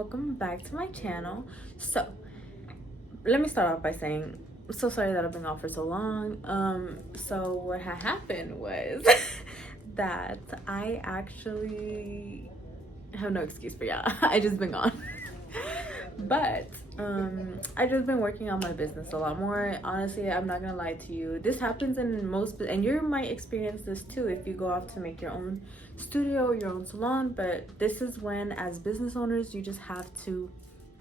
welcome back to my channel. So let me start off by saying I'm so sorry that I've been off for so long. So what had happened was that I actually have no excuse for y'all. I just been gone. But I just been working on my business a lot more. Honestly, I'm not gonna lie to you, this happens in most, and you might experience this too if you go off to make your own studio or your own salon. But this is when, as business owners, you just have to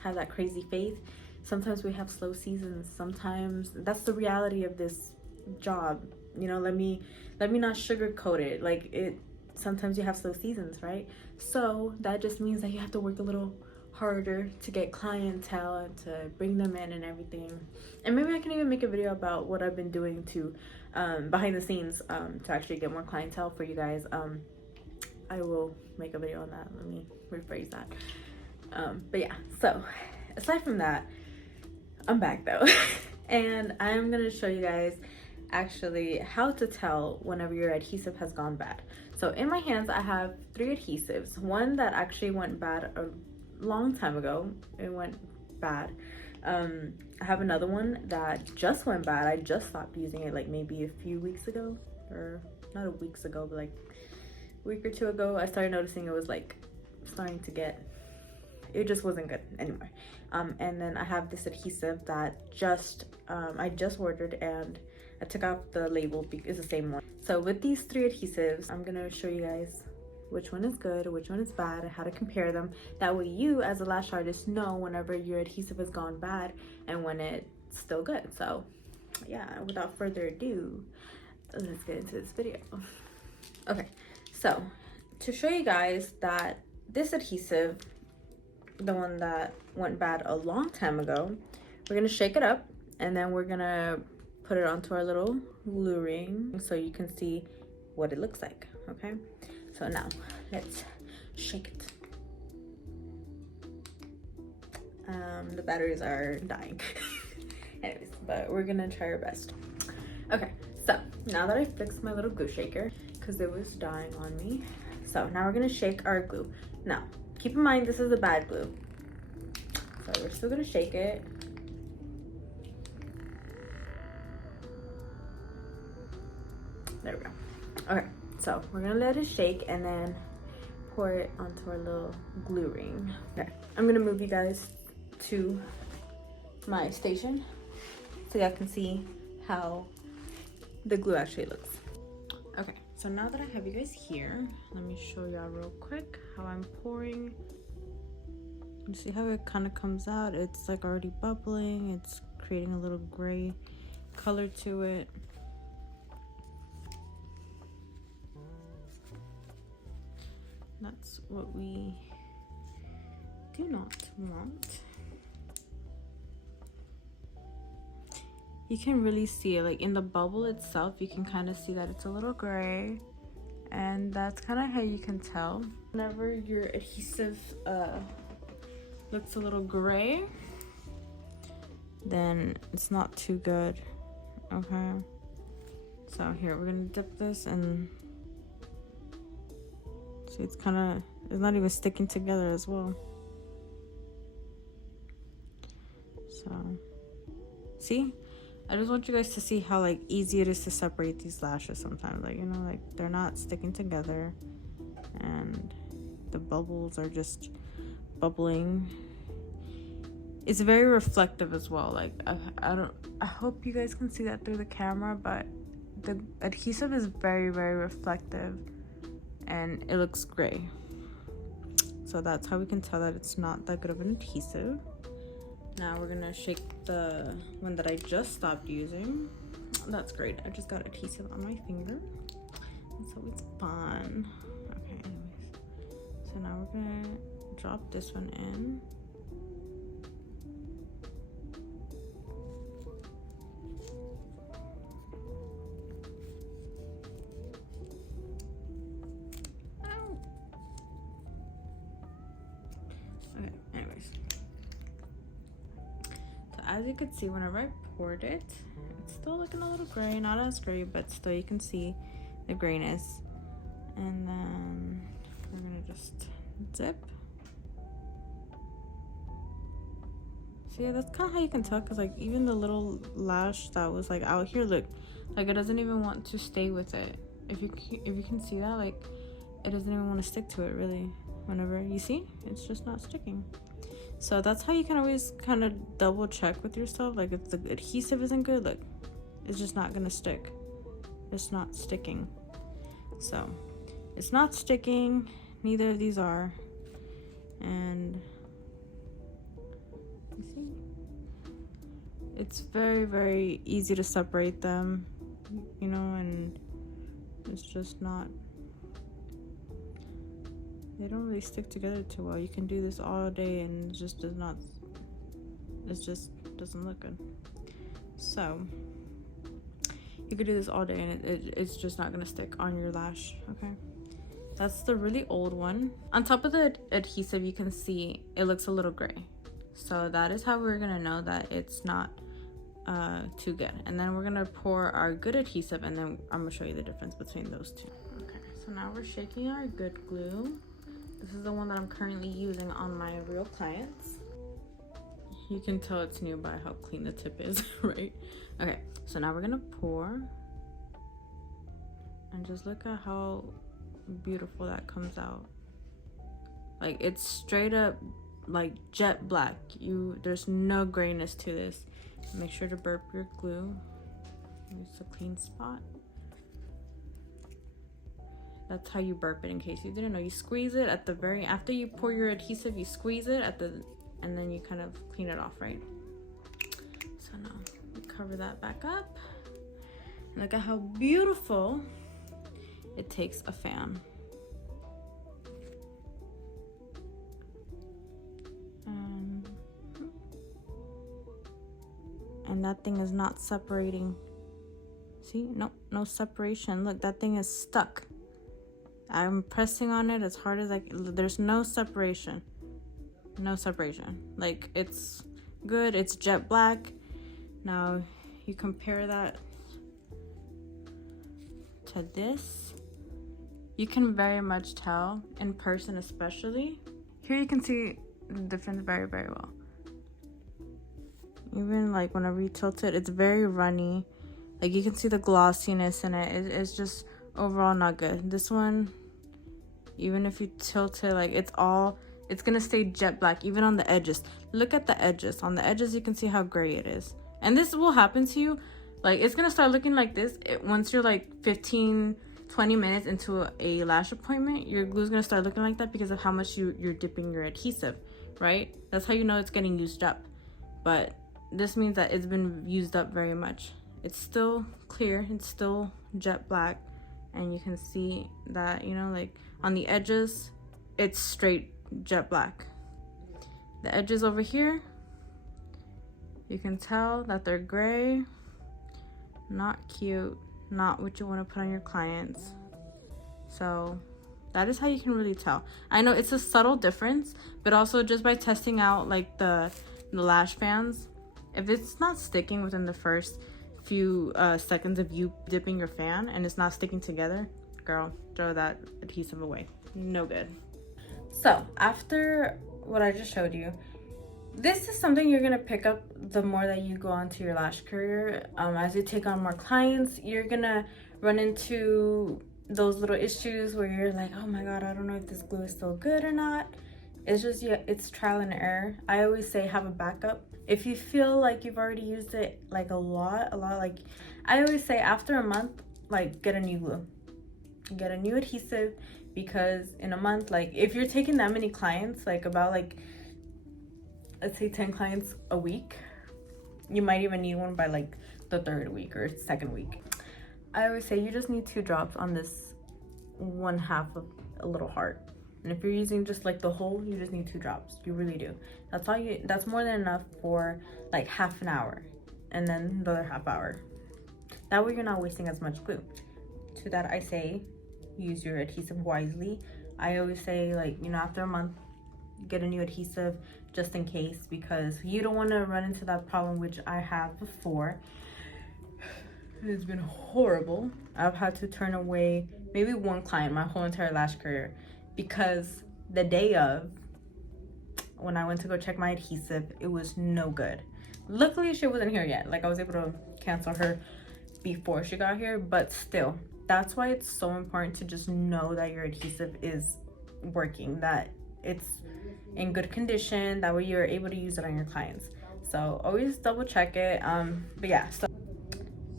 have that crazy faith. Sometimes we have slow seasons. Sometimes that's the reality of this job. You know, let me not sugarcoat it. Like, it sometimes you have slow seasons, right? So that just means that you have to work a little harder to get clientele and to bring them in and everything. And maybe I can even make a video about what I've been doing to behind the scenes to actually get more clientele for you guys. I will make a video on that. Let me rephrase that. But yeah, so aside from that, I'm back though. And I'm gonna show you guys actually how to tell whenever your adhesive has gone bad. So in my hands I have 3 adhesives. One that actually went bad a long time ago. It went bad. I have another one that just went bad. I just stopped using it like maybe a few weeks ago, or not a weeks ago, but like a week or 2 ago. I started noticing it was like starting to get, it just wasn't good anymore. And then I have this adhesive that just I just ordered, and I took off the label because it's the same one. So with these 3 adhesives, I'm gonna show you guys which one is good or which one is bad and how to compare them. That way you as a lash artist know whenever your adhesive has gone bad and when it's still good. So yeah, without further ado, let's get into this video. Okay, so to show you guys that this adhesive, the one that went bad a long time ago, we're gonna shake it up and then we're gonna put it onto our little glue ring so you can see what it looks like. Okay, so now let's shake it. The batteries are dying. Anyways, but we're gonna try our best. Okay, so now that I fixed my little glue shaker because it was dying on me, so now we're gonna shake our glue. Now keep in mind, this is a bad glue, so we're still gonna shake it. There we go. Okay, so we're gonna let it shake and then pour it onto our little glue ring. Okay, I'm gonna move you guys to my station so y'all can see how the glue actually looks. Okay, so now that I have you guys here, let me show y'all real quick how I'm pouring. You see how it kind of comes out? It's like already bubbling. It's creating a little gray color to it. That's what we do not want. You can really see it, like in the bubble itself, you can kind of see that it's a little gray, and that's kind of how you can tell. Whenever your adhesive looks a little gray, then it's not too good. Okay, so here we're gonna dip this and see, it's not even sticking together as well. So see, I just want you guys to see how like easy it is to separate these lashes sometimes. Like, you know, like they're not sticking together and the bubbles are just bubbling. It's very reflective as well. Like I hope you guys can see that through the camera, but the adhesive is very, very reflective and it looks gray. So that's how we can tell that it's not that good of an adhesive. Now we're gonna shake the one that I just stopped using. That's great. I just got adhesive on my finger, so it's fun. Okay, anyways. So now we're gonna drop this one in. Okay, anyways. So as you can see, whenever I poured it, it's still looking a little gray, not as gray, but still you can see the grayness. And then we're gonna just dip See, that's kind of how you can tell, because like even the little lash that was like out here, look, like it doesn't even want to stay with it. If you can see that, like it doesn't even want to stick to it really. Whenever you see, it's just not sticking. So that's how you can always kind of double check with yourself. Like if the adhesive isn't good, look, it's just not gonna stick. It's not sticking. So it's not sticking. Neither of these are. And you see, it's very, very easy to separate them, you know, and it's just not, they don't really stick together too well. You can do this all day and it just does not, it just doesn't look good. So you could do this all day and it's just not gonna stick on your lash. Okay, that's the really old one. On top of the adhesive, you can see it looks a little gray. So that is how we're gonna know that it's not too good. And then we're gonna pour our good adhesive, and then I'm gonna show you the difference between those two. Okay, so now we're shaking our good glue. This is the one that I'm currently using on my real clients. You can tell it's new by how clean the tip is, right? Okay, so now we're gonna pour, and just look at how beautiful that comes out. Like it's straight up like jet black. There's no grayness to this. Make sure to burp your glue. It's a clean spot. That's how you burp it, in case you didn't know. You squeeze it at the very, after you pour your adhesive, you squeeze it at the, and then you kind of clean it off, right? So now we cover that back up. And look at how beautiful it takes a fan. And that thing is not separating. See, no separation. Look, that thing is stuck. I'm pressing on it as hard as there's no separation. No separation. Like, it's good. It's jet black. Now you compare that to this. You can very much tell in person, especially. Here you can see the difference very, very well. Even like whenever you tilt it, it's very runny. Like you can see the glossiness in it. It's just overall not good. This one, even if you tilt it, like it's gonna stay jet black, even on the edges. Look at the edges. On the edges, you can see how gray it is. And this will happen to you. Like it's gonna start looking like this once you're like 15-20 minutes into a lash appointment. Your glue's gonna start looking like that because of how much you're dipping your adhesive, right? That's how you know it's getting used up. But this means that it's been used up very much. It's still clear, it's still jet black, and you can see that, you know, like on the edges, it's straight jet black. The edges over here, you can tell that they're gray, not cute, not what you want to put on your clients. So that is how you can really tell. I know it's a subtle difference, but also just by testing out like the lash fans, if it's not sticking within the first few seconds of you dipping your fan and it's not sticking together, girl, throw that adhesive away. No good. So after what I just showed you, this is something you're gonna pick up the more that you go on to your lash career. As you take on more clients, you're gonna run into those little issues where you're like, oh my god, I don't know if this glue is still good or not. It's just, yeah, it's trial and error. I always say have a backup. If you feel like you've already used it like a lot, like I always say after a month, like get a new glue, get a new adhesive, because in a month, like if you're taking that many clients, like about like, let's say 10 clients a week, you might even need one by like the 3rd week or 2nd week. I always say you just need 2 drops on this 1/2 of a little heart. And if you're using just like the whole, you just need 2 drops. You really do. That's all you, that's more than enough for like half an hour. And then the other half hour. That way you're not wasting as much glue. To that I say, use your adhesive wisely. I always say, like, you know, after a month, get a new adhesive just in case, because you don't want to run into that problem, which I have before. It's been horrible. I've had to turn away maybe 1 client my whole entire lash career because the day of, when I went to go check my adhesive, it was no good. Luckily she wasn't here yet. Like I was able to cancel her before she got here, but still, that's why it's so important to just know that your adhesive is working, that it's in good condition, that way you're able to use it on your clients. So always double check it. But yeah, so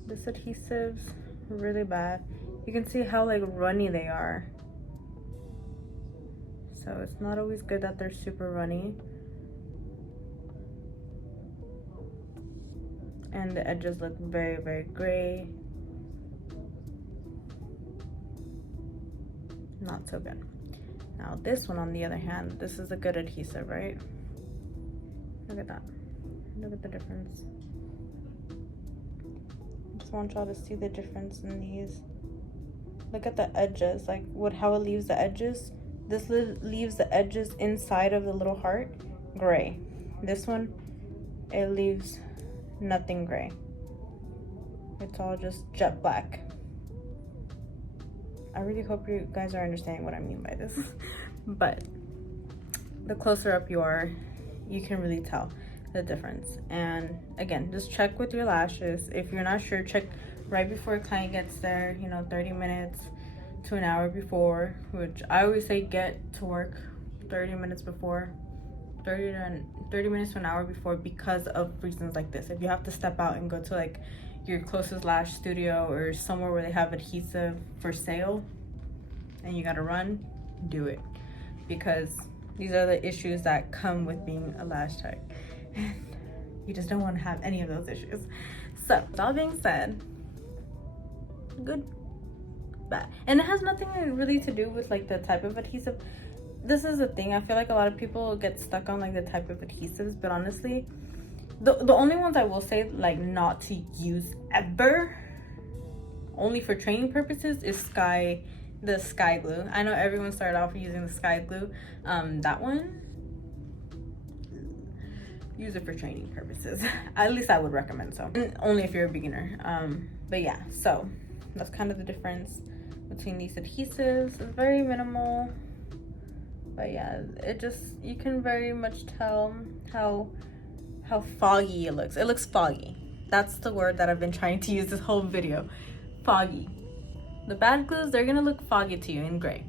this adhesive's really bad. You can see how like runny they are. So it's not always good that they're super runny. And the edges look very, very gray. Not so good. Now this one on the other hand, this is a good adhesive, right? Look at that. Look at the difference. I just want y'all to see the difference in these. Look at the edges, like how it leaves the edges. This leaves the edges inside of the little heart gray. This one, it leaves nothing gray. It's all just jet black. I really hope you guys are understanding what I mean by this. But the closer up you are, you can really tell the difference. And again, just check with your lashes. If you're not sure, check right before a client gets there, you know, 30 minutes to an hour before, which I always say get to work 30 minutes before, 30 minutes to an hour before, because of reasons like this. If you have to step out and go to like your closest lash studio or somewhere where they have adhesive for sale and you gotta run, do it, because these are the issues that come with being a lash tech, and you just don't want to have any of those issues. So with all being said, good, bad, and it has nothing really to do with like the type of adhesive. This is the thing, I feel like a lot of people get stuck on like the type of adhesives, but honestly, the only ones I will say like not to use ever, only for training purposes, is the sky glue. I know everyone started off using the sky glue. That one, use it for training purposes. At least I would recommend so, and only if you're a beginner. But yeah, so that's kind of the difference between these adhesives. It's very minimal, but yeah, it just, you can very much tell how foggy it looks. It looks foggy. That's the word that I've been trying to use this whole video. Foggy. The bad glues, they're gonna look foggy to you in gray.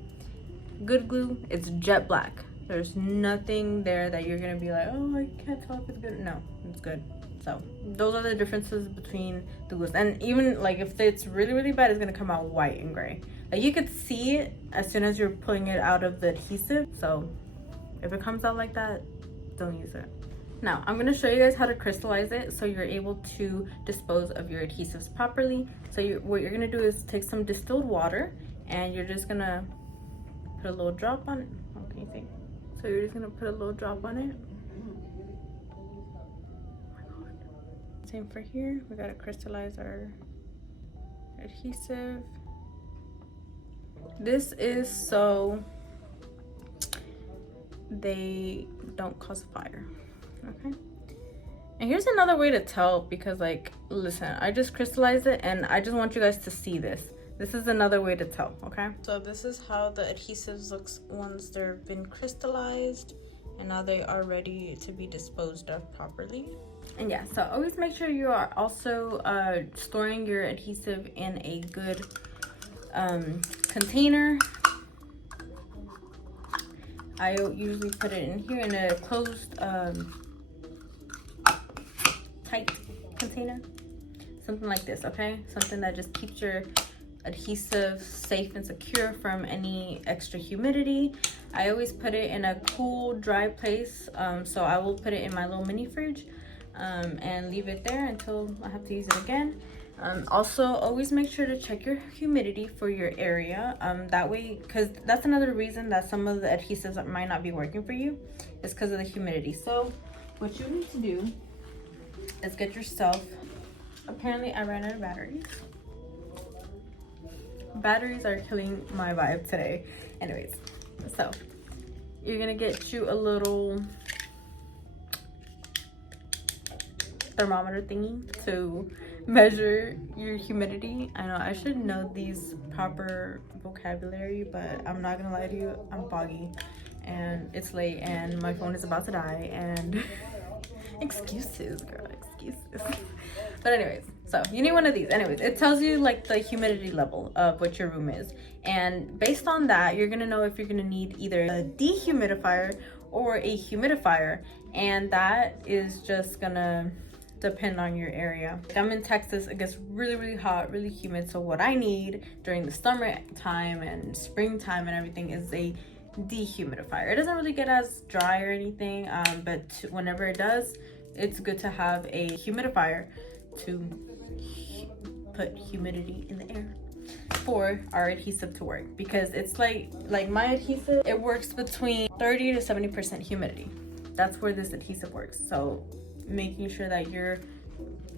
Good glue, it's jet black. There's nothing there that you're gonna be like, oh, I can't tell if it's good. No, it's good. So those are the differences between the glues. And even like if it's really, really bad, it's gonna come out white and gray. Like you could see it as soon as you're pulling it out of the adhesive. So if it comes out like that, don't use it. Now, I'm going to show you guys how to crystallize it so you're able to dispose of your adhesives properly. So what you're going to do is take some distilled water and you're just going to put a little drop on it. Oh, can you see? So you're just going to put a little drop on it. Oh my God. Same for here. We got to crystallize our adhesive. This is so they don't cause fire. Okay, and here's another way to tell, because like, listen, I just crystallized it and I just want you guys to see this. This is another way to tell. Okay, so this is how the adhesives looks once they've been crystallized, and now they are ready to be disposed of properly. And yeah, so always make sure you are also storing your adhesive in a good container. I usually put it in here in a closed tight container, something like this. Okay, something that just keeps your adhesive safe and secure from any extra humidity. I always put it in a cool, dry place, so I will put it in my little mini fridge and leave it there until I have to use it again. Also, always make sure to check your humidity for your area, that way, because that's another reason that some of the adhesives might not be working for you, is because of the humidity. So what you need to do is get yourself, apparently I ran out of batteries. Batteries are killing my vibe today. Anyways, so you're gonna get you a little thermometer thingy to measure your humidity. I know I should know these proper vocabulary, but I'm not gonna lie to you, I'm foggy and it's late and my phone is about to die and excuses, girl, excuses. But anyways, so you need one of these. Anyways, it tells you like the humidity level of what your room is, and based on that you're gonna know if you're gonna need either a dehumidifier or a humidifier, and that is just gonna depend on your area. I'm in Texas, it gets really hot, really humid, so what I need during the summertime and springtime and everything is a dehumidifier. It doesn't really get as dry or anything, but whenever it does, it's good to have a humidifier to put humidity in the air for our adhesive to work, because it's like my adhesive, it works between 30 to 70% humidity. That's where this adhesive works. So making sure that your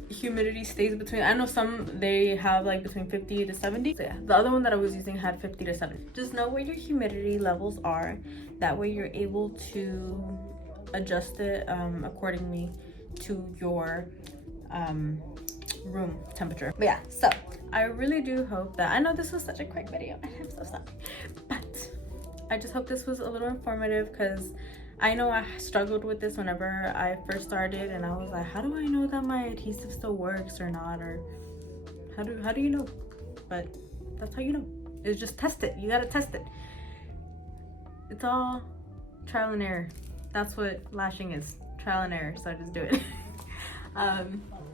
humidity stays between, I know some they have like between 50 to 70. So yeah, the other one that I was using had 50 to 70. Just know where your humidity levels are. That way you're able to adjust it accordingly to your room temperature. But yeah, so I really do hope that, I know this was such a quick video and I'm so sorry, but I just hope this was a little informative, because I know I struggled with this whenever I first started, and I was like, how do I know that my adhesive still works or not, or how do you know? But that's how you know. It's just test it. You gotta test it. It's all trial and error. That's what lashing is, trial and error. So just do it.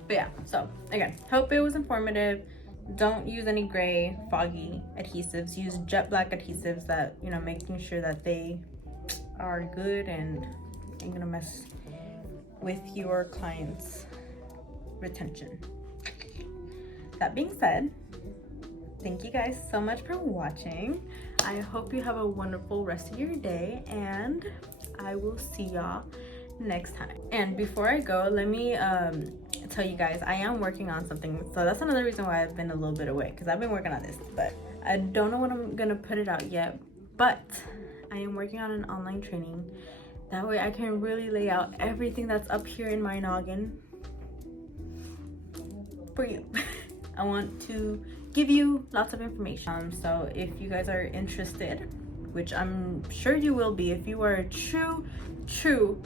But yeah, so again, hope it was informative. Don't use any gray foggy adhesives. Use jet black adhesives that, you know, making sure that they are good and ain't gonna mess with your client's retention. That being said, thank you guys so much for watching. I hope you have a wonderful rest of your day, and I will see y'all next time. And before I go, let me tell you guys, I am working on something. So that's another reason why I've been a little bit away, because I've been working on this, but I don't know when I'm gonna put it out yet. But I am working on an online training. That way I can really lay out everything that's up here in my noggin for you. I want to give you lots of information. So if you guys are interested, which I'm sure you will be, if you are a true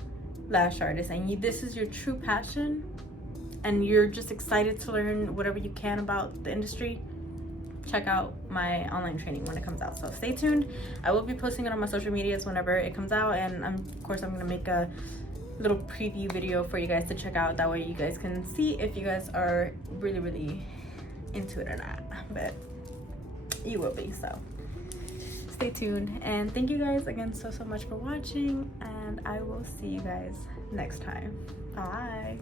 lash artist and this is your true passion and you're just excited to learn whatever you can about the industry, check out my online training when it comes out. So stay tuned. I will be posting it on my social medias whenever it comes out, and of course I'm gonna make a little preview video for you guys to check out. That way you guys can see if you guys are really into it or not, but you will be. So stay tuned, and thank you guys again so much for watching, and I will see you guys next time. Bye.